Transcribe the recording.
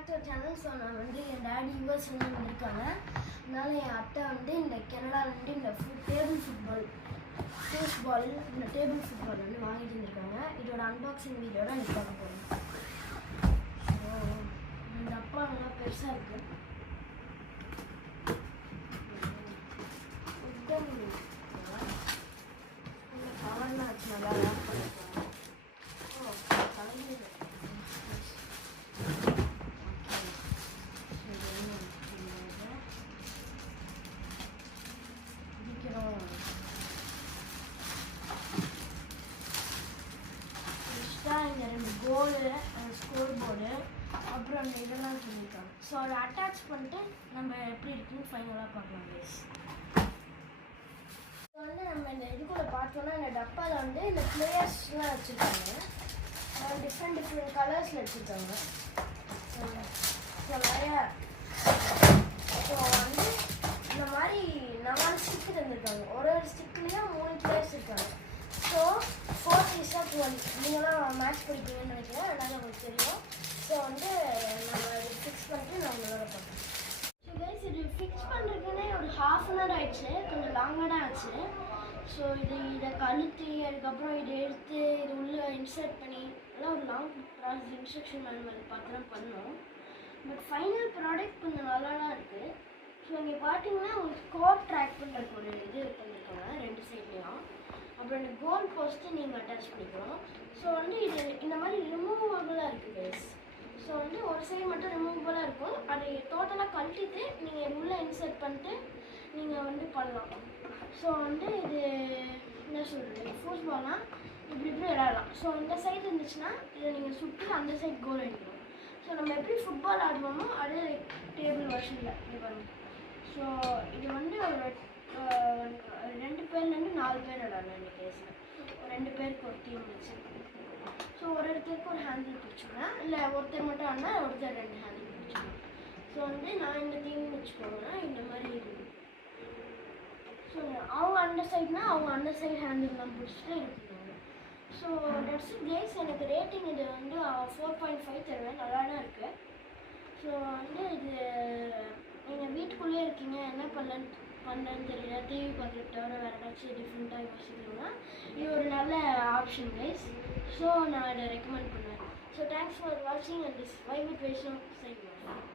Back to channel. So நான் வந்து என் daddy யூஎஸ்லேருந்து வந்திருக்காங்க. அதனால என் அத்தை வந்து இந்த கனடாலேருந்து இந்த டேபிள் ஃபுட்பால் இந்த டேபிள் ஃபுட்பால் வந்து வாங்கிட்டு வந்திருக்காங்க. இதோட அன்பாக்சிங் வீடியோட எனக்கு பார்க்க போகிறேன். இந்த அப்பா நல்லா பெருசாக இருக்குது. இந்த கவர்லாம் வச்சு நல்லா ரேப் பண்ணிருக்காங்க. இங்கே 2 கோலு, ஸ்கோர் போர்டு, அப்புறம் அந்த இதெல்லாம் சொல்லியிருக்காங்க. ஸோ அதை அட்டாச் பண்ணிட்டு நம்ம எப்படி இருக்குன்னு ஃபைனலாக பார்க்கலாம் கைஸ். ஸோ வந்து நம்ம இந்த இதுக்குள்ள பார்த்தோன்னா இந்த டப்பாவில் வந்து இந்த பிளேயர்ஸ்லாம் வச்சுருக்காங்க. டிஃப்ரெண்ட் கலர்ஸில் வச்சுருக்காங்க. ஸோ நிறைய ஸோ வந்து இந்த மாதிரி 4 ஸ்டிக்கு தந்துருக்காங்க. ஒரு ஸ்டிக்லேயும் 3 பிளேயர்ஸ் இருக்காங்க. So 4 is 12. நீங்களாம் மேட்ச் படிப்பீங்கன்னு நினைக்கிறேன், அதனால் உங்களுக்கு தெரியும். ஸோ வந்து நம்ம இது ஃபிக்ஸ் பண்ணிட்டு நான் உங்களோட பார்ப்போம். ஸோ கைஸ், இது ஃபிக்ஸ் பண்ணுறதுக்குன்னே ஒரு ½ hour ஆயிடுச்சு, கொஞ்சம் லாங்காக தான் ஆச்சு. ஸோ இதை கழுத்தி அதுக்கப்புறம் இதை எடுத்து இது உள்ளே இன்சர்ட் பண்ணி எல்லாம் ஒரு லாங் ப்ராசஸ். இன்ஸ்ட்ரக்ஷன் மேனுவல் பார்த்து தான் பண்ணோம். பட் ஃபைனல் ப்ராடக்ட் கொஞ்சம் நல்லா தான் இருக்குது. ஸோ இங்கே பார்த்தீங்கன்னா உங்களுக்கு ஸ்கோர் ட்ராக் பண்ணுறதுக்கு ஒரு இது பண்ணியிருக்காங்க 2 சைட்லேயும். அப்புறம் இந்த கோல் போஸ்ட்டு நீங்கள் அட்டாச் பண்ணிக்கலாம். ஸோ வந்து இது இந்த மாதிரி ரிமூவபுளாக இருக்குது கைஸ். ஸோ வந்து ஒரு சைடு மட்டும் ரிமூவபுளாக இருக்கும். அதை டோட்டலாக கழட்டிட்டு நீங்கள் உள்ளே இன்சர்ட் பண்ணிட்டு நீங்கள் வந்து பண்ணலாம். ஸோ வந்து இது என்ன சொல்கிறது, ஃபுட்பால்னால் இப்படி விளையாடலாம். ஸோ இந்த சைடு இருந்துச்சுன்னா இதை நீங்கள் சுற்றி அந்த சைடு கோல் அடிக்கணும். ஸோ நம்ம எப்படி ஃபுட்பால் ஆடுவோமோ அதே டேபிள் வெர்ஷனில் இது பண்ணும். ஸோ இது வந்து ஒரு 2 பேர்லேருந்து 4 பேர் விளாடலாம் இந்த கேஸில். ஒரு 2 பேருக்கு ஒரு டீம் வச்சு. ஸோ ஒரு இடத்துக்கு ஒரு ஹேண்டில் பிடிச்சிக்கலாம், இல்லை ஒருத்தர் மட்டும் ஆனால் ஒருத்தர் 2 ஹேண்டில் பிடிச்சிக்கலாம். ஸோ வந்து நான் இந்த டீம் வச்சுக்கோங்கன்னா இந்த மாதிரி இருக்குது. ஸோ அவங்க அந்த சைட்னா அவங்க அந்த சைடு ஹேண்டில்லாம் பிடிச்சிட்டு எடுத்துக்கோங்க. So that's it guys. எனக்கு ரேட்டிங் இது வந்து 4.5 தருவேன், நல்லா தான் இருக்குது. ஸோ வந்து இது நீங்கள் வீட்டுக்குள்ளே இருக்கீங்க, என்ன பண்ணலன்னு தெரியல, டிவி பார்க்குறது தவிர வேறு ஏதாச்சும் டிஃப்ரெண்ட்டாக யோசிக்கணும்னா இது ஒரு நல்ல ஆப்ஷன் கைஸ். ஸோ நான் இதை ரெக்கமெண்ட் பண்ணுவேன். ஸோ தேங்க்ஸ் ஃபார் வாட்சிங் அண்ட் திஸ் வை வித் வைஷ்ணவ் சைட்.